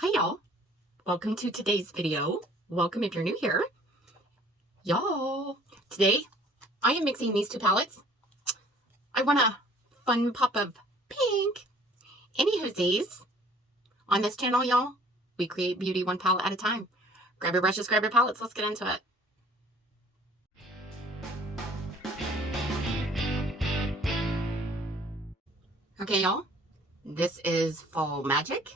Hi y'all, welcome to today's video. Welcome if you're new here. Y'all, today I am mixing these two palettes. I want a fun pop of pink. Anywhoosies, on this channel, y'all, we create beauty one palette at a time. Grab your brushes, grab your palettes, let's get into it. Okay, y'all, this is Fall Magic.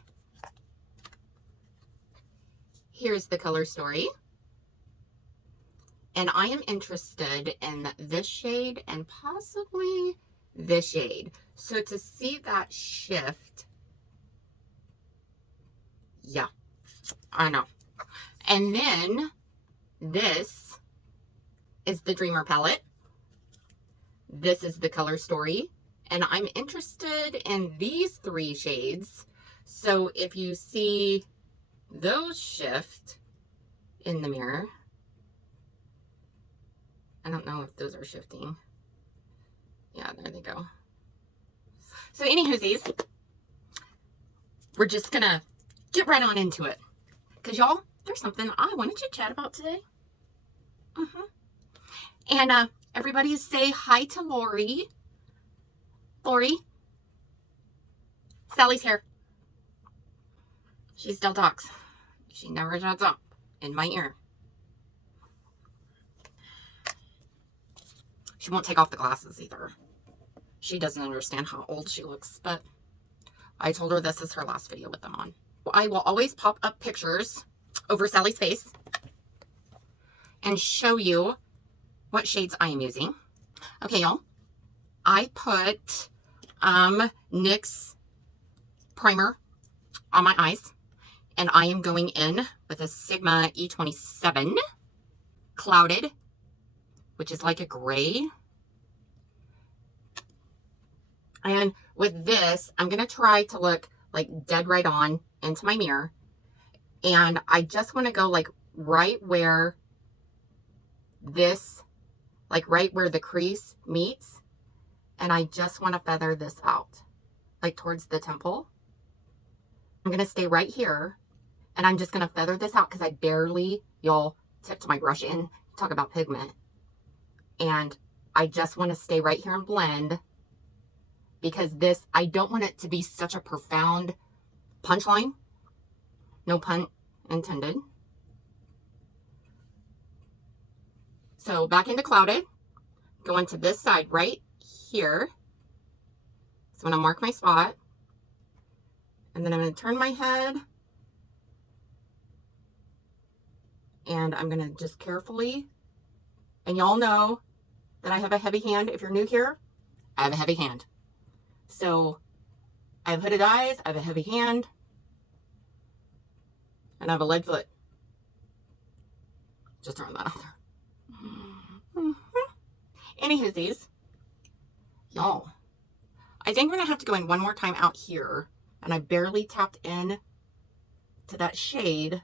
Here's the color story. And I am interested in this shade and possibly this shade. So to see that shift, yeah, I know. And then this is the Dreamer palette. This is the color story. And I'm interested in these three shades. So if you see those shift in the mirror, I don't know if those are shifting. Yeah, there they go. So anywhoosies, we're just gonna get right on into it. Cause y'all, there's something I wanted to chat about today. And everybody say hi to Lori. Lori. Sally's here. She still talks. She never shuts up in my ear. She won't take off the glasses either. She doesn't understand how old she looks, but I told her this is her last video with them on. I will always pop up pictures over Sally's face and show you what shades I am using. Okay, y'all. I put NYX primer on my eyes, and I am going in with a Sigma E27 Clouded, which is like a gray. And with this, I'm going to try to look like dead right on into my mirror. And I just want to go like right where this, like right where the crease meets. And I just want to feather this out, like towards the temple. I'm going to stay right here. And I'm just going to feather this out because I barely, y'all, tipped my brush in. Talk about pigment. And I just want to stay right here and blend, because this, I don't want it to be such a profound punchline. No pun intended. So back into Clouded, go into this side right here. So I'm going to mark my spot. And then I'm going to turn my head. And I'm going to just carefully, and y'all know that I have a heavy hand. If you're new here, I have a heavy hand. So I have hooded eyes, I have a heavy hand, and I have a lead foot. Just throwing that out there. Anywhoosies, y'all, I think we're going to have to go in one more time out here. And I barely tapped in to that shade,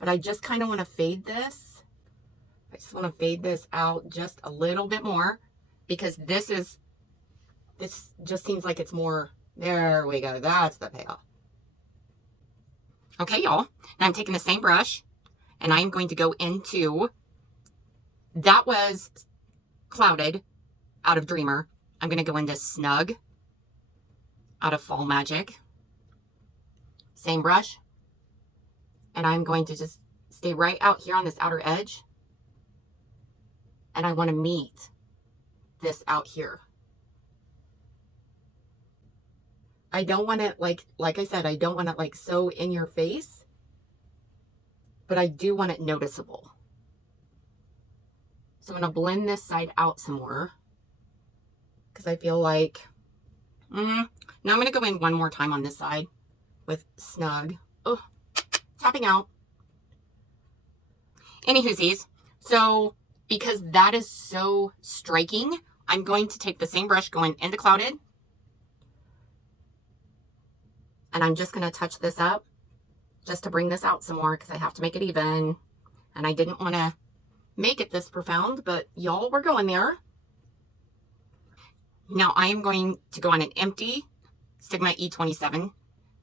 but I just kind of want to fade this. I just want to fade this out just a little bit more, because this just seems like it's more. There we go. That's the payoff. Okay, y'all. Now I'm taking the same brush and I'm going to go into, that was Clouded out of Dreamer. I'm going to go into Snug out of Fall Magic. Same brush. And I'm going to just stay right out here on this outer edge. And I want to meet this out here. I don't want it like I said, I don't want it like so in your face, but I do want it noticeable. So I'm going to blend this side out some more, because I feel like, now I'm going to go in one more time on this side with Snug. Oh, tapping out. Anywhoosies, so because that is so striking, I'm going to take the same brush going into Clouded. And I'm just going to touch this up just to bring this out some more, because I have to make it even. And I didn't want to make it this profound, but y'all, we're going there. Now I am going to go on an empty Sigma E27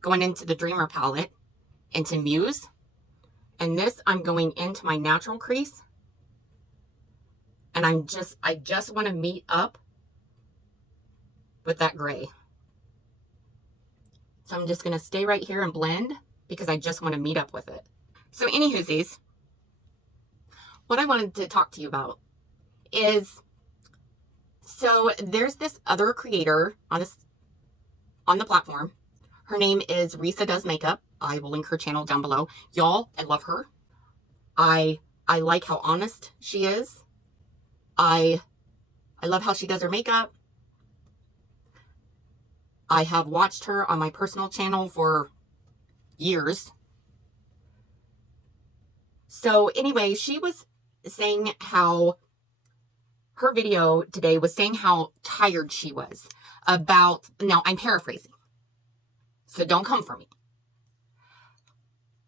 going into the Dreamer palette. into Muse. And this, I'm going into my natural crease. And I just want to meet up with that gray. So I'm just going to stay right here and blend because I just want to meet up with it. So anywhoosies, what I wanted to talk to you about is, so there's this other creator on the platform. Her name is RISA Does Makeup. I will link her channel down below. Y'all, I love her. I like how honest she is. I love how she does her makeup. I have watched her on my personal channel for years. So anyway, she was saying how her video today was saying how tired she was about, now I'm paraphrasing, so don't come for me.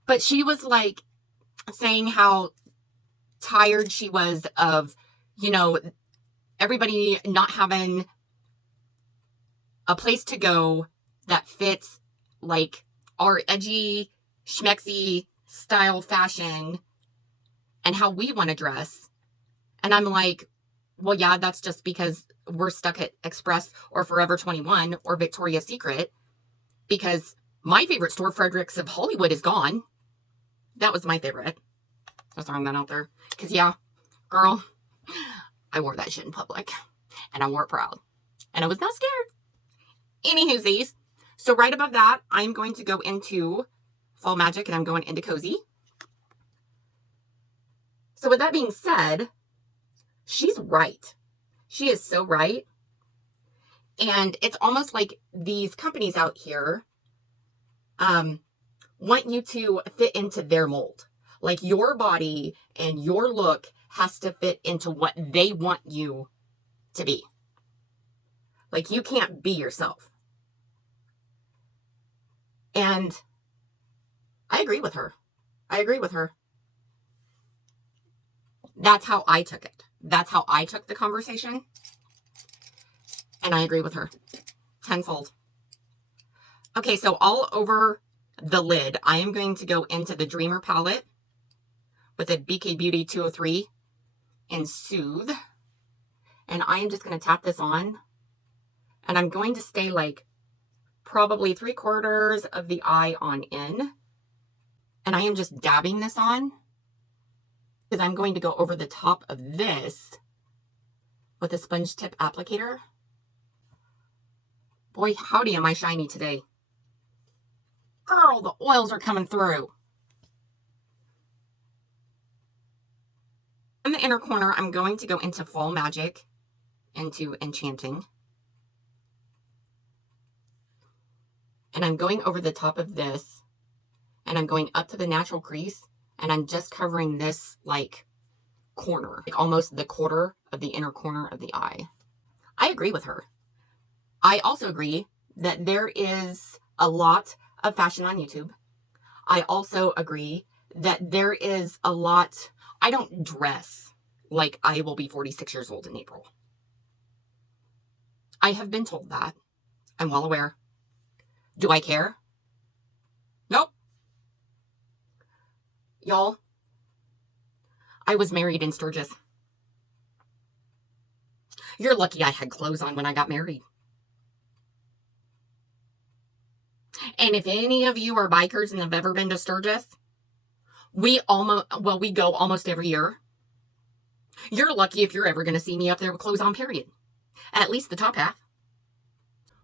But she was like saying how tired she was of, you know, everybody not having a place to go that fits like our edgy, schmexy style fashion and how we want to dress. And I'm like, well, yeah, that's just because we're stuck at Express or Forever 21 or Victoria's Secret, because my favorite store, Fredericks of Hollywood, is gone. That was my favorite. Just throwing that out there. Because, yeah, girl, I wore that shit in public. And I wore it proud. And I was not scared. Anywhoosies. So right above that, I'm going to go into Fall Magic and I'm going into Cozy. So with that being said, she's right. She is so right. And it's almost like these companies out here want you to fit into their mold. Like your body and your look has to fit into what they want you to be. Like you can't be yourself. And I agree with her. I agree with her. That's how I took it. That's how I took the conversation. And I agree with her. Tenfold. Okay, so all over the lid, I am going to go into the Dreamer palette with a BK Beauty 203 and Soothe. And I am just going to tap this on. And I'm going to stay like probably 3/4 of the eye on in. And I am just dabbing this on because I'm going to go over the top of this with a sponge tip applicator. Boy, howdy am I shiny today. Girl, the oils are coming through. In the inner corner, I'm going to go into Fall Magic, into Enchanting. And I'm going over the top of this. And I'm going up to the natural crease. And I'm just covering this, like, corner. Like, almost the quarter of the inner corner of the eye. I agree with her. I also agree that there is a lot of fashion on YouTube. I also agree that there is a lot... I don't dress like I will be 46 years old in April. I have been told that. I'm well aware. Do I care? Nope. Y'all, I was married in Sturgis. You're lucky I had clothes on when I got married. And if any of you are bikers and have ever been to Sturgis, we go almost every year. You're lucky if you're ever going to see me up there with clothes on, period. At least the top half.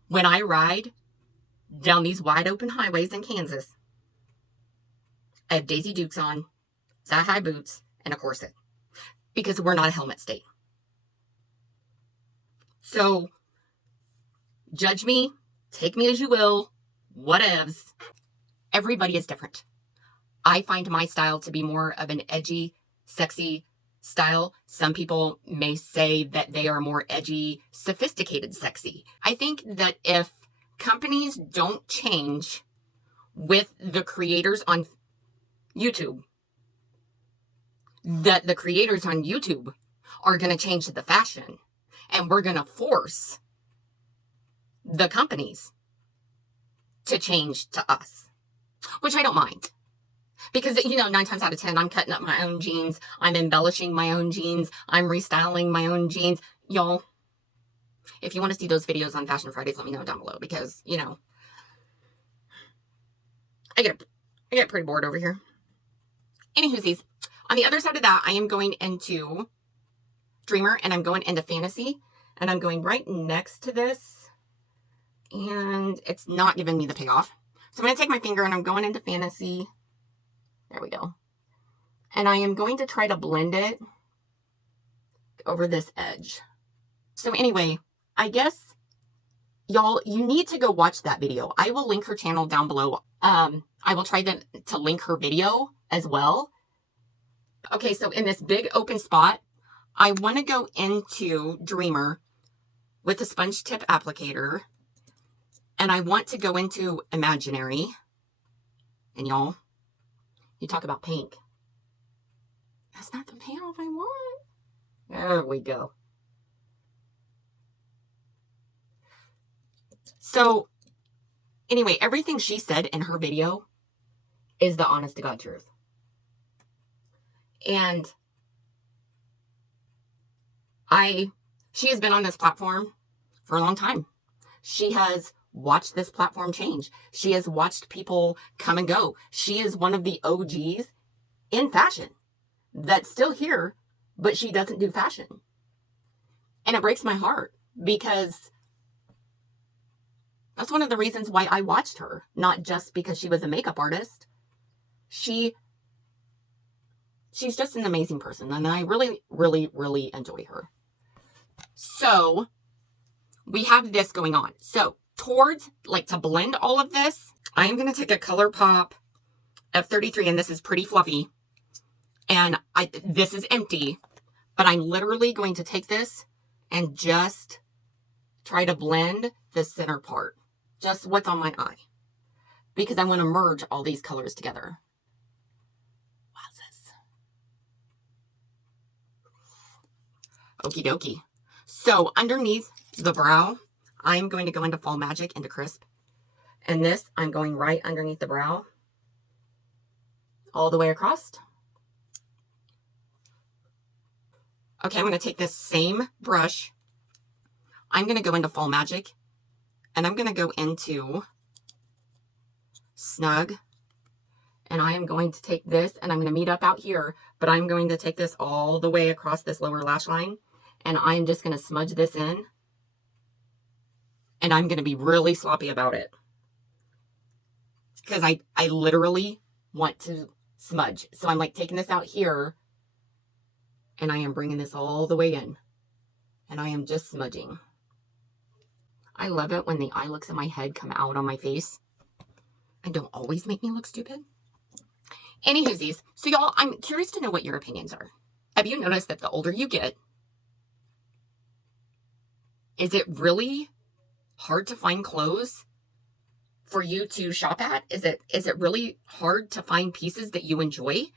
When I ride down these wide open highways in Kansas, I have Daisy Dukes on, thigh-high boots, and a corset. Because we're not a helmet state. So, judge me, take me as you will, whatevs. Everybody is different. I find my style to be more of an edgy, sexy style. Some people may say that they are more edgy, sophisticated, sexy. I think that if companies don't change with the creators on YouTube, that the creators on YouTube are going to change the fashion, and we're going to force the companies to change to us, which I don't mind. Because, you know, 9 times out of 10, I'm cutting up my own jeans. I'm embellishing my own jeans. I'm restyling my own jeans. Y'all, if you want to see those videos on Fashion Fridays, let me know down below. Because, you know, I get pretty bored over here. Anywhoosies, on the other side of that, I am going into Dreamer and I'm going into Fantasy. And I'm going right next to this. And it's not giving me the payoff. So I'm going to take my finger and I'm going into Fantasy. There we go. And I am going to try to blend it over this edge. So anyway, I guess, y'all, you need to go watch that video. I will link her channel down below. I will try to link her video as well. Okay, so in this big open spot, I want to go into Dreamer with a sponge tip applicator. And I want to go into Imaginary. And y'all, you talk about pink. That's not the payoff I want. There we go. So, anyway, everything she said in her video is the honest to God truth. And she has been on this platform for a long time. She has watched this platform change. She has watched people come and go. She is one of the OGs in fashion that's still here, but she doesn't do fashion. And it breaks my heart because that's one of the reasons why I watched her, not just because she was a makeup artist. She's just an amazing person, and I really, really, really enjoy her. So we have this going on. So towards, like, to blend all of this, I'm going to take a ColourPop F33, and this is pretty fluffy. And this is empty, but I'm literally going to take this and just try to blend the center part. Just what's on my eye. Because I want to merge all these colors together. Wowzers. Okie dokie. So underneath the brow, I'm going to go into Fall Magic, into Crisp. And this, I'm going right underneath the brow. All the way across. Okay, I'm going to take this same brush. I'm going to go into Fall Magic. And I'm going to go into Snug. And I am going to take this and I'm going to meet up out here. But I'm going to take this all the way across this lower lash line. And I'm just going to smudge this in. And I'm going to be really sloppy about it. Because I literally want to smudge. So I'm like taking this out here. And I am bringing this all the way in. And I am just smudging. I love it when the eye looks in my head come out on my face. And don't always make me look stupid. Anywhoosies, so y'all, I'm curious to know what your opinions are. Have you noticed that the older you get, is it really hard to find clothes for you to shop at? Is it really hard to find pieces that you enjoy?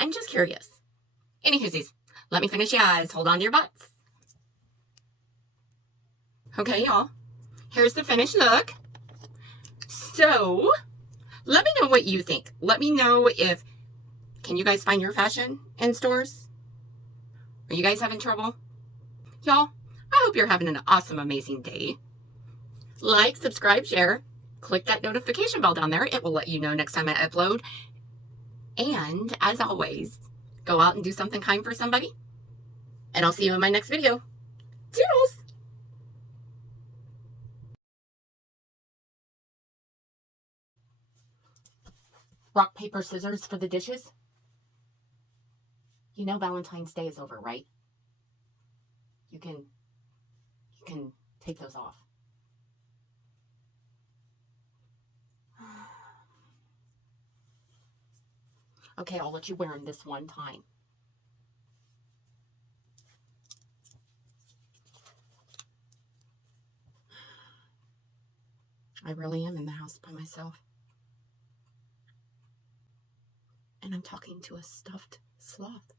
I'm just curious. Anywhoosies, let me finish your eyes. Hold on to your butts. Okay, y'all. Here's the finished look. So, let me know what you think. Let me know if, can you guys find your fashion in stores? Are you guys having trouble? Y'all, I hope you're having an awesome, amazing day. Like, subscribe, share. Click that notification bell down there. It will let you know next time I upload. And, as always, go out and do something kind for somebody. And I'll see you in my next video. Toodles! Rock, paper, scissors for the dishes. You know Valentine's Day is over, right? You can take those off. Okay, I'll let you wear them this one time. I really am in the house by myself. And I'm talking to a stuffed sloth.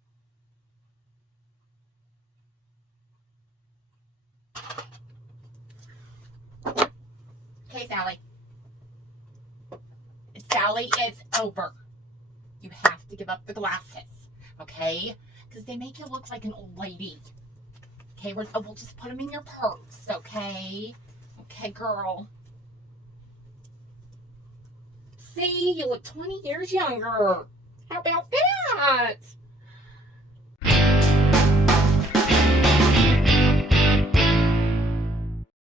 Okay, Sally. Sally, it's over. You have to give up the glasses, okay? Because they make you look like an old lady. Okay, we'll just put them in your purse, okay? Okay, girl. See, you look 20 years younger. How about that?